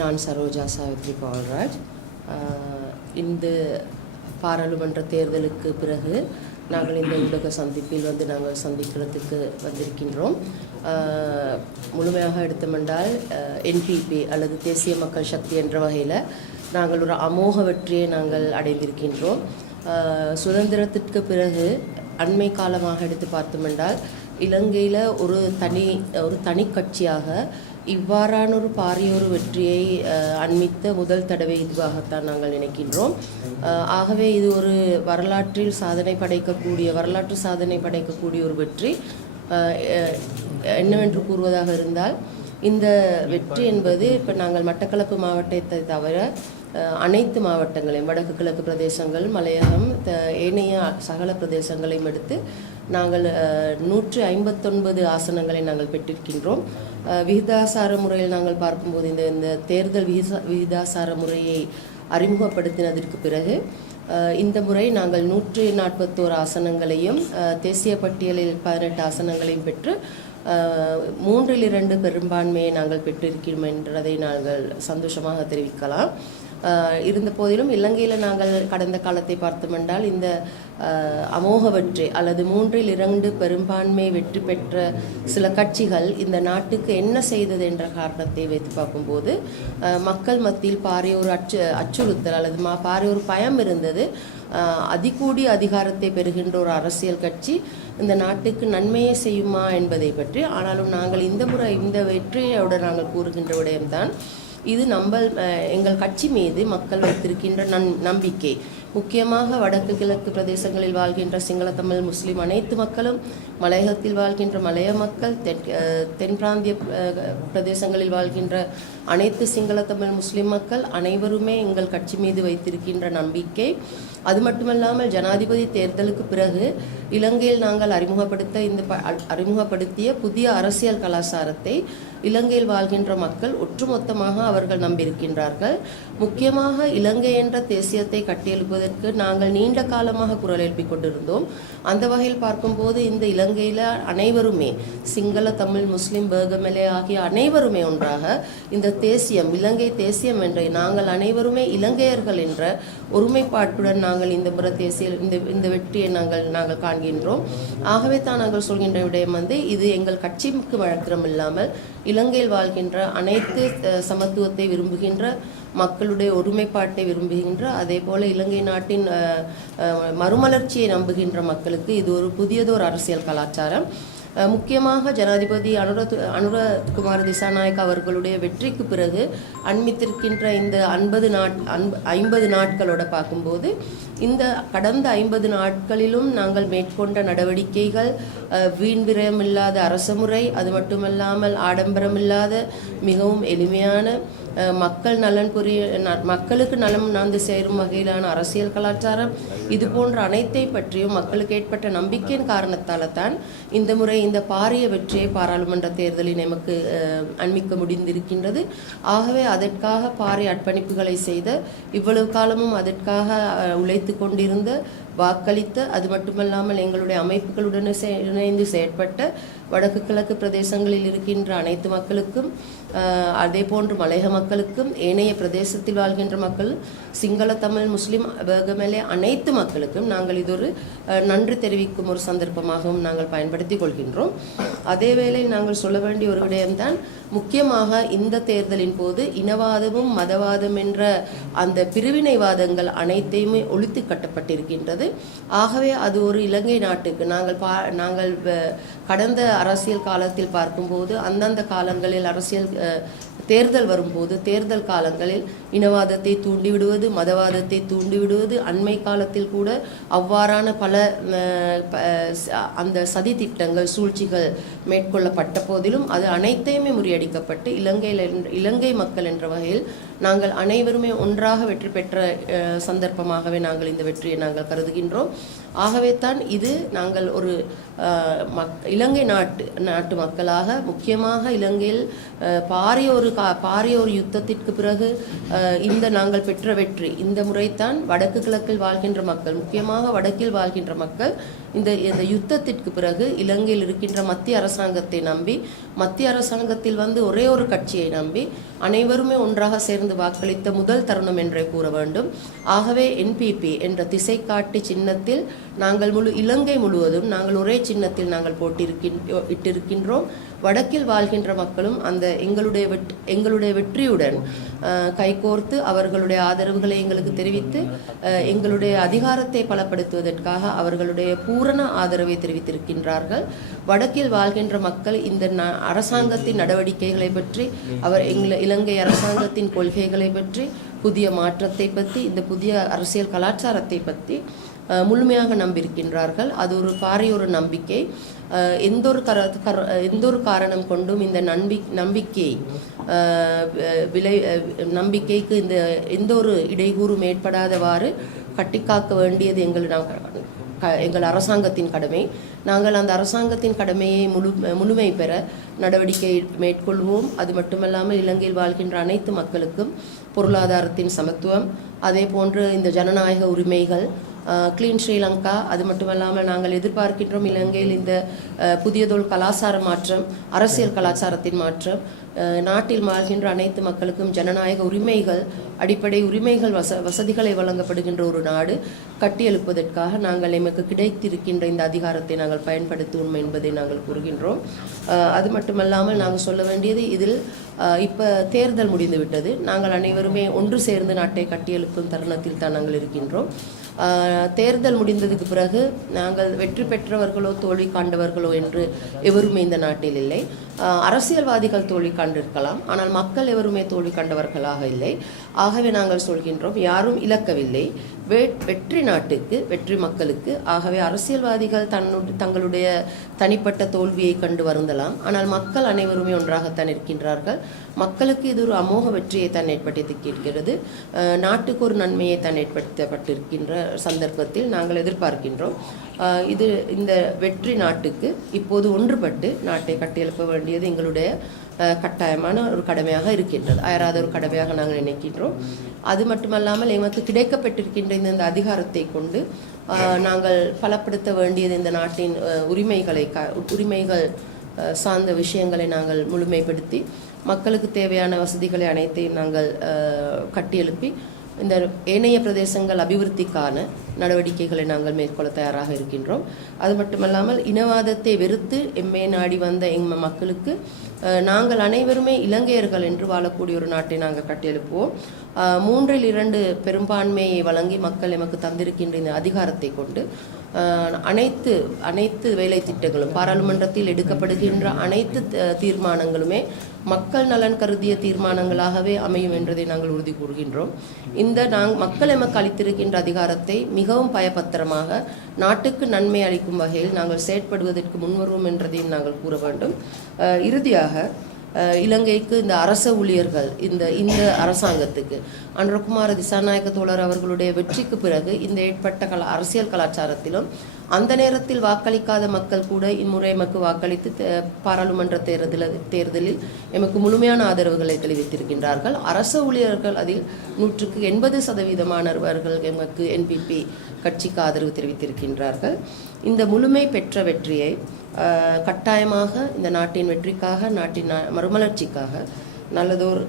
நான் சரோஜா சாவித்ரி பால்ராஜ். இந்த பாராளுமன்ற தேர்தலுக்கு பிறகு நாங்கள் இந்த ஊடக சந்திப்பில் நாங்கள் சந்திக்கிறதுக்கு வந்திருக்கின்றோம். முழுமையாக எடுத்தமென்றால் என்பிபி அல்லது தேசிய மக்கள் சக்தி என்ற வகையில் நாங்கள் ஒரு அமோக வெற்றியை நாங்கள் அடைந்திருக்கின்றோம். சுதந்திரத்திற்கு பிறகு அண்மை காலமாக எடுத்து பார்த்தோமென்றால் இலங்கையில் ஒரு தனி கட்சியாக இவ்வாறான ஒரு பாரிய ஒரு வெற்றியை அண்மித்த முதல் தடவை இதுவாகத்தான் நாங்கள் நினைக்கின்றோம். ஆகவே இது ஒரு வரலாற்று சாதனை படைக்கக்கூடிய ஒரு வெற்றி. என்னவென்று கூறுவதாக இருந்தால் இந்த வெற்றி என்பது இப்போ நாங்கள் மட்டக்களப்பு மாவட்டத்தை தவிர அனைத்து மாவட்டங்களையும் வடக்கு கிழக்கு பிரதேசங்கள், மலையகம், ஏனைய சகல பிரதேசங்களையும் எடுத்து நாங்கள் 159 ஆசனங்களை நாங்கள் பெற்றிருக்கின்றோம். விகிதாசார முறையில் நாங்கள் பார்க்கும்போது இந்த தேர்தல் விகிதாசார முறையை அறிமுகப்படுத்தினதற்கு பிறகு இந்த முறை நாங்கள் 141 ஆசனங்களையும் தேசிய பட்டியலில் 18 ஆசனங்களையும் பெற்று 3/2 பெரும்பான்மையை நாங்கள் பெற்றிருக்கிறோம் என்றதை நாங்கள் சந்தோஷமாக தெரிவிக்கலாம். இருந்த போதிலும் இலங்கையில் நாங்கள் கடந்த காலத்தை பார்த்தோமென்றால் இந்த அமோக வெற்றி அல்லது 3/2 பெரும்பான்மை வெற்றி பெற்ற சில கட்சிகள் இந்த நாட்டுக்கு என்ன செய்தது என்ற காரணத்தை வைத்து பார்க்கும்போது மக்கள் மத்தியில் பாரிய ஒரு அச்சுறுத்தல் அல்லது பாரிய ஒரு பயம் இருந்தது. அதிகூடிய அதிகாரத்தை பெறுகின்ற ஒரு அரசியல் கட்சி இந்த நாட்டுக்கு நன்மையை செய்யுமா என்பதை பற்றி. ஆனாலும் நாங்கள் இந்த முறை இந்த வெற்றியோடு நாங்கள் கூறுகின்ற விடயம்தான் இது எங்கள் கட்சி மீது மக்கள் வைத்திருக்கின்ற நம்பிக்கை. முக்கியமாக வடக்கு கிழக்கு பிரதேசங்களில் வாழ்கின்ற சிங்கள தமிழ் முஸ்லீம் அனைத்து மக்களும், மலையகத்தில் வாழ்கின்ற மலைய மக்கள், தென் பிராந்திய பிரதேசங்களில் வாழ்கின்ற அனைத்து சிங்கள தமிழ் முஸ்லீம் மக்கள் அனைவருமே எங்கள் கட்சி மீது வைத்திருக்கின்ற நம்பிக்கை. அது மட்டுமல்லாமல் ஜனாதிபதி தேர்தலுக்கு பிறகு இலங்கையில் நாங்கள் அறிமுகப்படுத்திய புதிய அரசியல் கலாச்சாரத்தை இலங்கையில் வாழ்கின்ற மக்கள் ஒட்டுமொத்தமாக அவர்கள் நம்பியிருக்கின்றார்கள். முக்கியமாக இலங்கை என்ற தேசியத்தை கட்டியெழுப்பதற்கு நாங்கள் நீண்ட காலமாக குரல் எழுப்பிக் கொண்டிருந்தோம். அந்த வகையில் பார்க்கும்போது இந்த இலங்கையில் அனைவருமே சிங்கள தமிழ் முஸ்லீம் பேகமலே ஆகிய அனைவருமே ஒன்றாக இந்த தேசியம் இலங்கை தேசியம் என்ற நாங்கள் அனைவருமே இலங்கையர்கள் என்ற ஒருமைப்பாட்டுடன் நாங்கள் இந்த முறை இந்த வெற்றியை நாங்கள் காண்கின்றோம். ஆகவே தான் நாங்கள் சொல்கின்ற விடயம் இது எங்கள் கட்சிக்கு மாத்திரம் இல்லாமல் இலங்கையில் வாழ்கின்ற அனைத்து சமத்துவத்தை விரும்புகின்ற மக்களுடைய ஒருமைப்பாட்டை விரும்புகின்ற அதே போல இலங்கை நாட்டின் மறுமலர்ச்சியை நம்புகின்ற மக்களுக்கு இது ஒரு புதியதொரு அரசியல் கலாச்சாரம். முக்கியமாக ஜனாதிபதி அனுரகுமார் திசாநாயக் அவர்களுடைய வெற்றிக்கு பிறகு அண்மித்திருக்கின்ற இந்த 50 நாட்களோட பார்க்கும்போது இந்த கடந்த 50 நாட்களிலும் நாங்கள் மேற்கொண்ட நடவடிக்கைகள் வீண் விரயம் இல்லாத அரசமுறை, அது மட்டுமல்லாமல் ஆடம்பரம் இல்லாத மிகவும் எளிமையான மக்களுக்கு நலம் நாந்து சேரும் வகையிலான அரசியல் கலாச்சாரம், இது போன்ற அனைத்தை பற்றியும் மக்களுக்கு ஏற்பட்ட நம்பிக்கையின் காரணத்தால் தான் இந்த முறை இந்த பாரிய வெற்றியை பாராளுமன்ற தேர்தலில் நமக்கு அண்மிக்க முடிந்திருக்கின்றது. ஆகவே அதற்காக பாரிய அர்ப்பணிப்புகளை செய்த, இவ்வளவு காலமும் அதற்காக உழைத்து கொண்டிருந்த, வாக்களித்த, அது மட்டுமல்லாமல் எங்களுடைய அமைப்புகளுடன் இணைந்து செயற்பட்ட வடக்கு கிழக்கு பிரதேசங்களில் இருக்கின்ற அனைத்து மக்களுக்கும், அதே போன்று மலையக மக்களுக்கும், ஏனைய பிரதேசத்தில் வாழ்கின்ற மக்கள், சிங்கள தமிழ் முஸ்லீம் பேகமலே அனைத்து மக்களுக்கும் நாங்கள் இது நன்றி தெரிவிக்கும் ஒரு சந்தர்ப்பமாகவும் நாங்கள் பயன்படுத்தி கொள்கின்றோம். அதேவேளை நாங்கள் சொல்ல வேண்டிய ஒரு விடயம்தான், முக்கியமாக இந்த தேர்தலின் போது இனவாதமும் மதவாதம் என்ற அந்த பிரிவினைவாதங்கள் அனைத்தையுமே ஒழித்து கட்டப்பட்டிருக்கின்றது. ஆகவே அது ஒரு இலங்கை நாட்டுக்கு நாங்கள் கடந்த அரசியல் காலத்தில் பார்க்கும்போது அந்தந்த காலங்களில் அரசியல் தேர்தல் வரும்போது தேர்தல் காலங்களில் இனவாதத்தை தூண்டிவிடுவது, மதவாதத்தை தூண்டிவிடுவது, அண்மை காலத்தில் கூட அவ்வாறான பல அந்த சதி திட்டங்கள் சூழ்ச்சிகள் மேற்கொள்ளப்பட்ட போதிலும் அது அனைத்தையுமே முறியடிக்கப்பட்டு இலங்கை மக்கள் என்ற வகையில் நாங்கள் அனைவருமே ஒன்றாக வெற்றி பெற்ற சந்தர்ப்பமாகவே நாங்கள் இந்த வெற்றியை நாங்கள் கருதுகிறோம். கருதுகின்றோம். ஆகவே தான் இது நாங்கள் ஒரு இலங்கை நாட்டு மக்களாக, முக்கியமாக இலங்கையில் பாரிய ஒரு யுத்தத்திற்கு பிறகு இந்த நாங்கள் பெற்ற வெற்றி, இந்த முறைத்தான் வடக்கு கிழக்கில் வாழ்கின்ற மக்கள், முக்கியமாக வடக்கில் வாழ்கின்ற மக்கள் இந்த யுத்தத்திற்கு பிறகு இலங்கையில் இருக்கின்ற மத்திய அரசாங்கத்தை நம்பி, மத்திய அரசாங்கத்தில் ஒரே ஒரு கட்சியை நம்பி அனைவருமே ஒன்றாக சேர்ந்து வாக்களித்த முதல் தருணம் என்றே கூற வேண்டும். ஆகவே NPP என்ற திசை காட்டி சின்னத்தில் நாங்கள் இலங்கை முழுவதும் நாங்கள் ஒரே சின்னத்தில் நாங்கள் இட்டிருக்கின்றோம். வடக்கில் வாழ்கின்ற மக்களும் அந்த எங்களுடைய வெற்றியுடன் கைகோர்த்து அவர்களுடைய ஆதரவுகளை எங்களுக்கு தெரிவித்து எங்களுடைய அதிகாரத்தை பலப்படுத்துவதற்காக அவர்களுடைய பூரண ஆதரவை தெரிவித்திருக்கின்றார்கள். வடக்கில் வாழ்கின்ற மக்கள் இந்த அரசாங்கத்தின் நடவடிக்கைகளை பற்றி, இலங்கை அரசாங்கத்தின் கொள்கைகளை பற்றி, புதிய மாற்றத்தை பற்றி, இந்த புதிய அரசியல் கலாச்சாரத்தை பற்றி முழுமையாக நம்பியிருக்கின்றார்கள். அது ஒரு பாரிய ஒரு நம்பிக்கை. எந்த ஒரு காரணம் கொண்டும் இந்த நம்பிக்கைக்கு எந்த ஒரு இடையூறும் ஏற்படாதவாறு கட்டிக்காக்க வேண்டியது எங்கள் அரசாங்கத்தின் கடமை. நாங்கள் அந்த அரசாங்கத்தின் கடமையை முழுமை பெற நடவடிக்கை மேற்கொள்வோம். அது மட்டுமல்லாமல் இலங்கையில் வாழ்கின்ற அனைத்து மக்களுக்கும் பொருளாதாரத்தின் சமத்துவம், அதே போன்று இந்த ஜனநாயக உரிமைகள், கிளீன் ஸ்ரீலங்கா, அது மட்டுமல்லாமல் நாங்கள் எதிர்பார்க்கின்றோம் இலங்கையில் இந்த புதியதொரு கலாச்சார மாற்றம், அரசியல் கலாச்சாரத்தின் மாற்றம், நாட்டில் வாழ்கின்ற அனைத்து மக்களுக்கும் ஜனநாயக உரிமைகள், அடிப்படை உரிமைகள், வசதிகளை வழங்கப்படுகின்ற ஒரு நாடு கட்டியெழுப்பதற்காக நாங்கள் எமக்கு கிடைத்திருக்கின்ற இந்த அதிகாரத்தை நாங்கள் பயன்படுத்துவோம் என்பதை நாங்கள் கூறுகின்றோம். அது மட்டுமல்லாமல் நாங்கள் சொல்ல வேண்டியது, இதில் இப்போ தேர்தல் முடிந்துவிட்டது. நாங்கள் அனைவருமே ஒன்று சேர்ந்து நாட்டை கட்டியெழுப்பும் தருணத்தில் தான் நாங்கள் இருக்கின்றோம். தேர்தல் முடிந்ததுக்கு பிறகு நாங்கள் வெற்றி பெற்றவர்களோ தோல்வி காண்டவர்களோ என்று எவருமே இந்த நாட்டில் இல்லை. அரசியல்வாதிகள் தோல்வி கண்டிருக்கலாம், ஆனால் மக்கள் எவருமே தோல்வி கண்டவர்களாக இல்லை. ஆகவே நாங்கள் சொல்கின்றோம், யாரும் இழக்கவில்லை. வெற்றி நாட்டுக்கு, வெற்றி மக்களுக்கு. ஆகவே அரசியல்வாதிகள் தங்களுடைய தனிப்பட்ட தோல்வியை கண்டு வருந்தலாம், ஆனால் மக்கள் அனைவருமே ஒன்றாகத்தான் இருக்கின்றார்கள். மக்களுக்கு இது ஒரு அமோக வெற்றியை தான் ஏற்படுத்தியிருக்கிறது. நாட்டுக்கு ஒரு நன்மையை தான் ஏற்படுத்தப்பட்டிருக்கின்ற சந்தர்ப்பத்தில் நாங்கள் எதிர்பார்க்கின்றோம். இந்த வெற்றி நாட்டுக்கு இப்போது ஒன்றுபட்டு நாட்டை கட்டியெழுப்ப வேண்டியது எங்களுடைய கட்டாயமான ஒரு கடமையாக இருக்கின்றது. அயராத ஒரு கடமையாக நாங்கள் நினைக்கின்றோம். அது மட்டுமல்லாமல் எமக்கு கிடைக்கப்பட்டிருக்கின்ற இந்த அதிகாரத்தை கொண்டு நாங்கள் பலப்படுத்த வேண்டியது இந்த நாட்டின் உரிமைகள் சார்ந்த விஷயங்களை நாங்கள் முழுமைப்படுத்தி மக்களுக்கு தேவையான வசதிகளை அனைத்தையும் நாங்கள் கட்டியெழுப்பி இந்த ஏனைய பிரதேசங்கள் அபிவிருத்திக்கான நடவடிக்கைகளை நாங்கள் மேற்கொள்ள தயாராக இருக்கின்றோம். அது மட்டுமல்லாமல் இனவாதத்தை வெறுத்து எம்மே நாடி வந்த மக்களுக்கு நாங்கள் அனைவருமே இலங்கையர்கள் என்று வாழக்கூடிய ஒரு நாட்டை நாங்கள் கட்டியெழுப்புவோம். 3/2 பெரும்பான்மையை வழங்கி மக்கள் எமக்கு தந்திருக்கின்ற இந்த அதிகாரத்தை கொண்டு அனைத்து வேலை திட்டங்களும், பாராளுமன்றத்தில் எடுக்கப்படுகின்ற அனைத்து தீர்மானங்களுமே மக்கள் நலன் கருதிய தீர்மானங்களாகவே அமையும் என்றதை நாங்கள் உறுதி கூறுகின்றோம். மக்கள் எமக்கு அளித்திருக்கின்ற அதிகாரத்தை மிகவும் பயபத்திரமாக நாட்டுக்கு நன்மை அளிக்கும் வகையில் நாங்கள் செயற்படுவதற்கு முன்வருவோம் என்றதையும் நாங்கள் கூற வேண்டும். இறுதியாக இலங்கைக்கு இந்த அரச ஊழியர்கள், இந்த அரசாங்கத்துக்கு அனுரகுமார திசாநாயக்க தோழர் அவர்களுடைய வெற்றிக்கு பிறகு இந்த ஏற்பட்ட அரசியல் கலாச்சாரத்திலும் அந்த நேரத்தில் வாக்களிக்காத மக்கள் கூட இம்முறை எமக்கு வாக்களித்து பாராளுமன்ற தேர்தலில் எமக்கு முழுமையான ஆதரவுகளை தெரிவித்திருக்கின்றார்கள். அரச ஊழியர்கள் அதில் 80% எமக்கு NPP கட்சிக்கு ஆதரவு தெரிவித்திருக்கின்றார்கள். இந்த முழுமை பெற்ற வெற்றியை கட்டாயமாக இந்த நாட்டின் வெற்றிக்காக, நாட்டின் மறுமலர்ச்சிக்காக, நல்லதோர்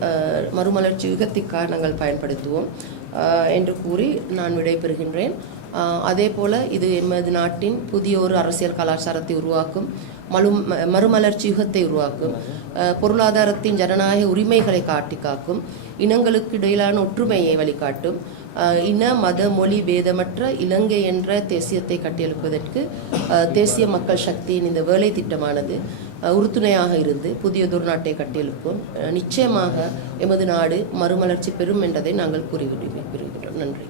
மறுமலர்ச்சி யுகத்திற்காக நாங்கள் பயன்படுத்துவோம் என்று கூறி நான் விடைபெறுகின்றேன். அதே போல இது எமது நாட்டின் புதிய ஒரு அரசியல் கலாச்சாரத்தை உருவாக்கும், மறுமலர்ச்சி யுகத்தை உருவாக்கும், பொருளாதாரத்தின் ஜனநாயக உரிமைகளை காட்டி காக்கும், இனங்களுக்கு இடையிலான ஒற்றுமையை வழிகாட்டும், இன மத மொழி பேதமற்ற இலங்கை என்ற தேசியத்தை கட்டியெழுப்பதற்கு தேசிய மக்கள் சக்தியின் இந்த வேலை திட்டமானது உறுதுணையாக இருந்து புதியதொரு நாட்டை கட்டியெழுப்போம். நிச்சயமாக எமது நாடு மறுமலர்ச்சி பெறும் என்றதை நாங்கள் கூறிவிடுகிறோம். நன்றி.